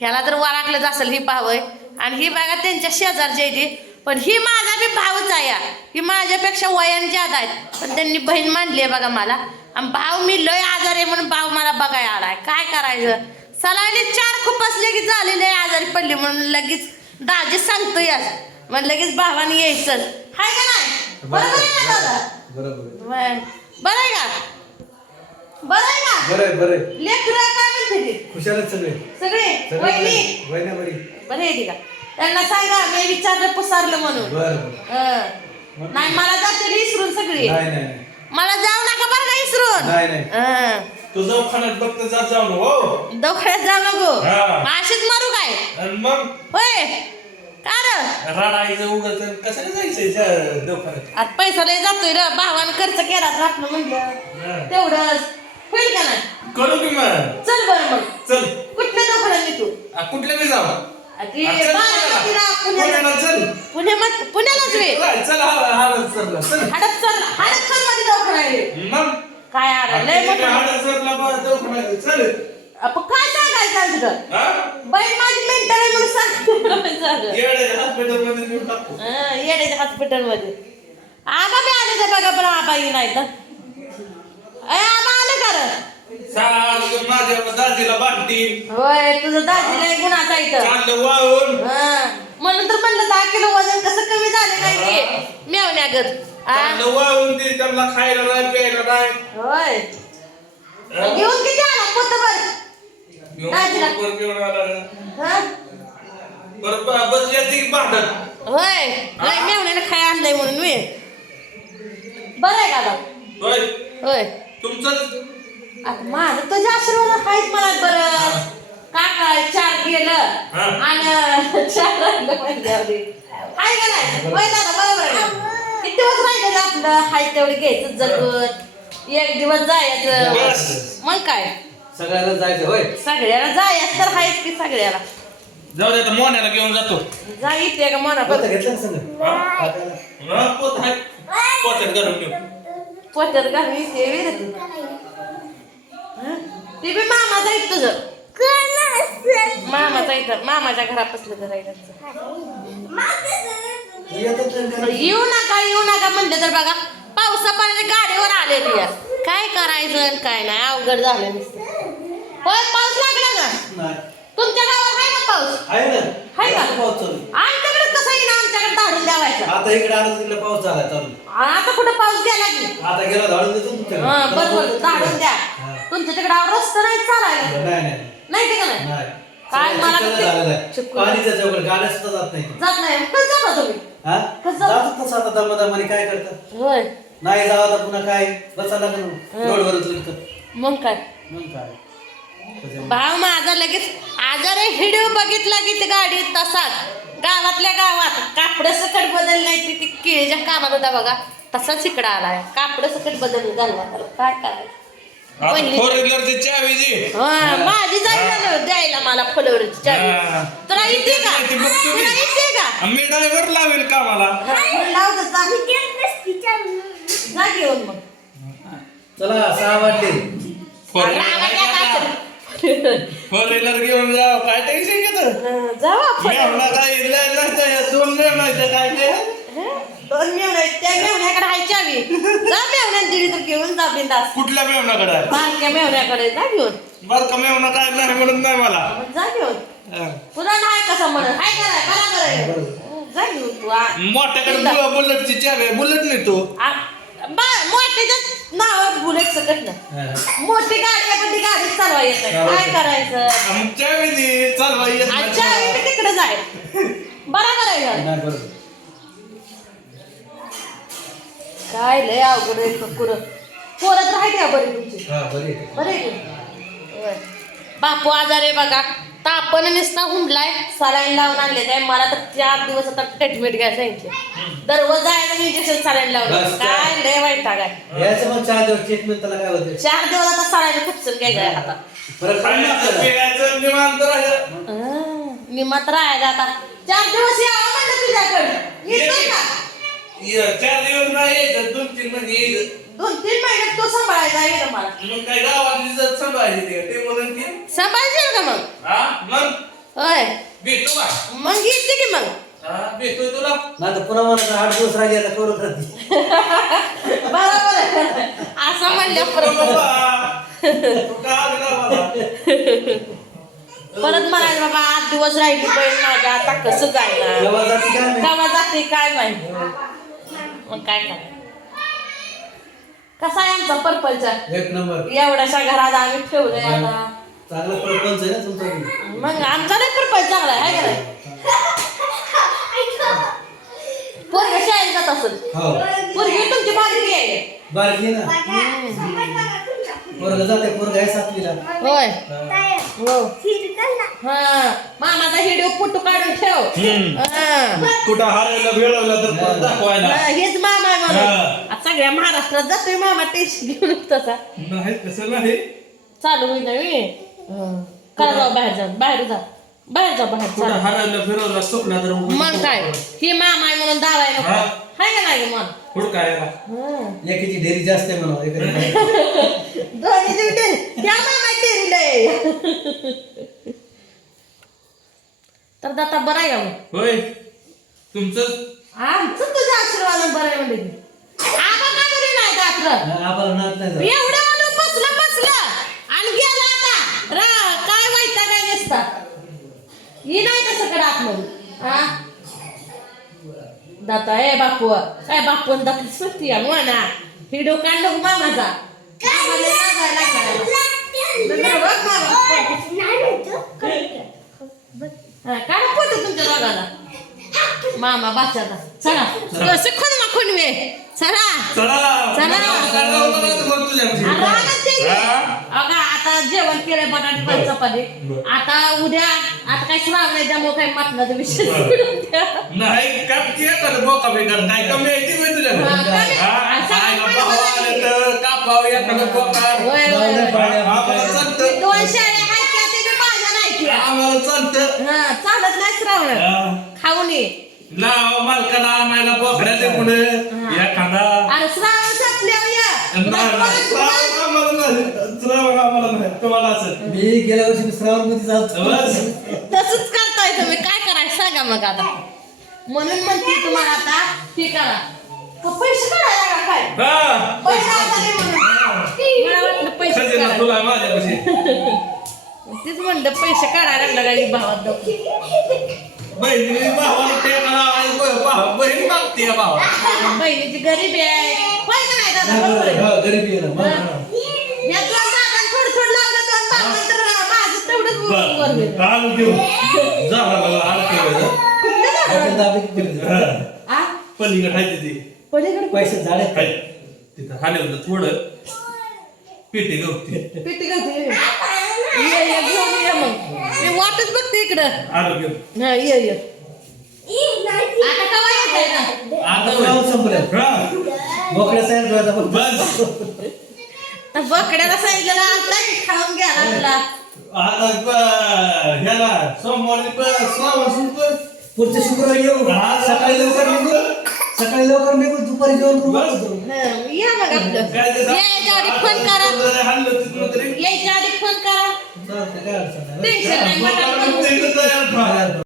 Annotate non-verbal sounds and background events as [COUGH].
ह्याला तर वाळाकलंच असेल ही पावय आणि ही बघा त्यांच्या शेजारची आहे ती पण ही माझा बी भाऊच आहे या. ही माझ्यापेक्षा वयान ज्यादा आहेत. पण त्यांनी बहीण मांडली आहे बघा मला. आणि भाऊ मी लय आजार आहे म्हणून भाऊ मला बघायला आलाय. काय करायचं? सलाईने चार खुपसले की झाले लय आजारी पडली म्हणून लगेच दाजी सांगतो या मग लगेच भावाने यायचं. हाय का नाही? बरोबर आहे ना दादा? बरं. आहे का? बरं आहे का? लेकरं काय म्हणते ते? खुशालच सगळे. सगळे? वहिनी वहिना. बरी. का त्यांना सांगा मी विचारलं पुसारलं म्हणून. बर हं. नाही मला जाते विसरून सगळी. नाही नाही मला जाऊ नका बरं का विसरून नाही नाही. हं. तू दवाखान्यात बघत जात जाऊ ना हो. दवाखान्यात जाऊ नको. हा. अशीच मारू काय? आणि मग? होय. का र? रडायचं उगाच कशाला जायचंय त्या दवाखान्यात? आता पैसा लय जातोय र. भावानं खर्च केला तर आपलं म्हणलं. हा. तेवढंच. होईल का नाही? करू की मग? चल बरं मग. चल. कुठल्या दवाखान्यात मी तू? आ, कुठल्या बी ती आ, चल. पुण्याला. पुण्याला. चल. पुण्यात पुण्यालाच वे चल, चल हा हा चल. चल हडपसर हडपसरमध्ये दवाखाना आहे मग? काय आलं लय मोठं हाडासरला बा दवाखान्यात चल. आपण काय सांगायचं हा? बाई माझी मेंटल आहे म्हणून सांग येड्याच्या हॉस्पिटलमध्ये नेऊन टाकू येण्याच्या हॉस्पिटलमध्ये आबा बी आले तर बघा पण आबा नाही तर आबा आले का रे? सारखं माझ्या दाजीला बांधती होय तुझं दाजीला गुणाचा इथं. चाललं वाळून हं. म्हणून तर म्हणलं दहा किलो वजन कसं कमी झालं नाही की मेवण्यागत आ? चाललं वाळून ती त्यांना खायला नाही प्यायला नाही. होय. हा? घेऊन किती आला? पोतभर घेऊन दाजीला. वर घेऊन आला. हं? बरं ब- बसल्या ती भांडत होय. लय मेवण्याने खाय आणलंय म्हणून मी. बरं आहे का आता? होय. होय. तुमचं? आता माझं तुझ्या आशीर्वाद आहेत मला बरं. का काय चार गेलं. हा. आणि चार राहिलं महिन्यावरी हाय का नाही? होय दादा बरोबर आहे ना? किती दिवस राहिले रे आपलं? हाय तेवढे घ्यायचं जगत. एक दिवस जायचं. बस. मग काय? सगळ्याला जायचं होय? सगळ्याला जायचं तर हायच की सगळ्याला. जाऊ दे आता मोन्याला घेऊन जातो. जा इथे का मना पोतं घेतलं ना. हा, पोत आहे. घेऊ पोत्यात घालून इथे विरत ते. बी मामाचा आहे तुझं. मामाचा इथं मामाच्या घरापासलं घरी. येऊ नका येऊ नका म्हणलं तर बघा पावसा पाण्याच्या गाडीवर आले ते यार काय करायचं काय नाही अवघड झालं नुसतं. होय पाऊस लागला का. तुमच्या गावात आहे ना पाऊस? आहे ना. आहे का? पाऊस चालू आमच्याकडे कसं येईन आमच्याकडे धाडून द्यावायचं आता इकडे आलं तिकडे पाऊस झाला चालू आता कुठं पाऊस गेला की? आता गेला धाडून देतो तुमच्याकडे. हा धाडून द्या. हा. तुमच्या तिकडे रस्ता नाही चालायला? नाही नाही. नाही ते का नाही? नाही. काय मला चिखल ते- झालेलं आहे. चिखल. गाड्या सुद्धा जात नाही. जात नाही. कसं जाता तुम्ही? हा? कसं? जातात तसं आता दमदमाने काय करतात? होय. नाही जावं तर पुन्हा काय? बसा लागेल रोडवरच मग काय? मग काय? भाव माझा लगेच आजारे व्हिडिओ बघितला की ते गाडीत तसाच. गावातल्या गावात कापड सकट बदल नाही ती ती केळीच्या कामात होता बघा. तसाच इकडं आलाय. कापड सकट बदल घालवा त्याला काय करायचं? चावी हा, माझी जाईल झालं द्यायला मला फुलवरची. चावी. तुला येते का. तुला येते का? मी ड्रायव्हर लावेल कामाला. मग लाव गं, जा. जा घेऊन मग. चला सहा वाटले फोर व्हीलर घेऊन जा काय टेन्शन घेत? काय नसतं दोन काय ते? दोन मेवणे त्या मेवण्याकडे आहे चावी जा मेवण्या दिली तर घेऊन जा बिंदास. कुठल्या आहे बारक्या मेवण्याकडे जा घेऊन. बर का मेवना काय नाही म्हणत नाही मला. जा घेऊन. हा. तुला नाही कसं म्हणत कराय आहे जा घेऊन तू आ. मोठ्याकडे बुलेटची चावी आहे बुलेट नाही तो. आ, बा मोठ्याच्या नावावर बुलेट सकट ना. मोठी गाडी आहे पण ती गाडी चालवा येत नाही. काय करायचं? येत नाही. मी तिकडे जाय. बरोबर आहे का? नाही बरोबर. काय लय अवघड आहे कुरं पोरत राहते बरी तुमची? हा बरी आहे. बरे. बापू आजार आहे बघा. तापन नुसता हुंडलाय सलाईन लावून आणले काय मला तर चार दिवस आता ट्रीटमेंट घ्यायला सांगितले. दररोज जायला इंजेक्शन सलाईन लावलं बस. काय लय वाईट काय मग चार दिवस ट्रीटमेंट त्याला काय होते चार दिवस आता सलाईन खुपसून घ्यायचं आता. आपल्याला. निवांत. हं, राहायचं आता. चार दिवस यावं म्हणलं तुझ्याकडे. येतोय का? ये, चार दिवस नाही यायचं दोन तीन महिने यायचं दोन तीन महिन्यात तो सांभाळायचा आहे मला. मग काय गावात इज्जत सांभाळायची ते सांभाळशील का मग? हा? मग? होय. भेटतो का? मग येते की मग? हा भेटतोय तुला नाही तर पुन्हा मला आठ दिवस राहिले आता करू राहते बरोबर आहे. असं म्हणलं परत? परत म्हणायचं बाबा आठ दिवस राहिली बहीण माझ्या आता कसं जायला? जाते काय नाही जाते काय माहिती? मग काय काय कसा आहे आमचा पर्पलचा एक नंबर. एवढ्याशा घरात आम्ही ठेवलंय आता. चांगला प्रपंच आहे ना तुमचा. मग आमचा नाही पर्पल चांगला आहे हाय का नाही? पोरग शाळेत जात असेल. हो. पोरगी तुमची बारकी आहे. बारकी आहे ना? पोरग जाते पोरग आहे सातवीला. होय. हा. मामाचा व्हिडिओ फोटो काढून ठेव. हम्म. हा. कुठं हारायला भेळवलं तर परत दाखवायला. हा, हेच मामा आहे म्हणून हा. आता सगळ्या महाराष्ट्रात जातोय मामा टेन्शन घेऊन तसा. नाही तसं नाही. चालू होईल ना मी करा जाऊ बाहेर जा बाहेर जा. बाहेर जा बाहेर कुठं हारायला फिरवला काय? ही मामा आहे म्हणून दावा आहे नको हा. हाय का नाही मग? हा. एकीची ढेरी जास्त आहे दोन्ही त्या मामा. तर दाता बरं आहे का मग? होय. तुमचं? आमचं तुझ्या आशीर्वाद बरं आहे म्हणजे आबा का बरी नाही आम्हाला नात नाही. एवढं म्हणून बसलं बसलं. आणि गेलं काय दिसतात काय ही नाही कसं कडे आतमध्ये? हा? दाता ए बापू ए बापू दाता सुट्टी आहे म्हणा व्हिडिओ काढ नको मामाचा काय पोत तुमच्या दोघाला मामा बाच्याचा चला. चला. ते-? अगं आता जेवण केलंय बटाटे पण चपाती. आता उद्या आता काय श्रावण आहे त्यामुळे काही मटणाचा विषय सोडून द्या. नाही का ते कर बोका बेकार काय कमी आहे ती होय तुझ्या हा, कमी. असं काय आपण भाव आलं तर कापावं एखादं बोका. होय, होय, होय. आम्हाला मी चालतं दोन शेळ्या आहेत त्या ते बी माझ्या नाही त्या. आम्हाला चालतं. हा चालत नाही श्रावण. हा. खाऊन ये. लाव मालकाला आणायला बोकड्या ते पुढे एखादा अरे श्रावण संपल्यावर ये. नाही, नाही. परत श्रावण आम्हाला नाही. श्रावण आम्हाला नाही. तुम्हाला असं मी गेल्या वर्षी श्रावणमध्ये बस. तसंच करताय तुम्ही काय करायचं सांगा मग आता म्हणून म्हणते तुम्हाला आता हे करा का पैसे काढायला का काय हा. पैसे नाही म्हणून. मला वाटलं पैसे सजिना काढायला. तुला माझ्यापाशी [LAUGHS] तेच म्हणलं पैसे काढायला लागलं गाडी भावात. बहिणी भावाला टेका लावायला ब- भाव- बहीण मागते बहिणीची गरीबी आहे होय का नाही दादा नाही, बरोबर बरोबर. आहे. हो, गरीबी आहे ना मग, हा. हा. या दोन दादांनी थोडं थोडं लावलं दोन बाबांनी तर माझं तेवढंच घेऊ झाला मला आरती वेळेला. कुठलं झाड? आपण दाबे किती दिले? हा. आ? पलीकडे आहे तिथे पलीकडे पैसे झाडे आहे. तिथं हाले होतं थोडं पेटे गवती पेटी घालते. ये ये घेऊन ये मग. मी वाटच बघते इकडं. आलो घेऊ हा ये ये. आता कवा येते ना आता श्रावण संपलं. हा. मोकळ्या साहेब डोळ्याचा फक्त. बस. तर बकड्याला सांगितलं की खाऊन घ्या लागला आता ह्याला सोमवारी श्रावण सुरू पुढच्या शुक्रवारी येऊ. हा. सकाळी लवकर निघू सकाळी लवकर निघू दुपारी जेवण करू बस. बसतो. हं, या मग आपलं काय ते यायच्या आधी फोन करा तिथून तरी यायच्या आधी फोन करा चालतंय, काय अडचण नाही. टेन्शन नाही मग मला आपण ते इथं तयार ठेवा. तयार.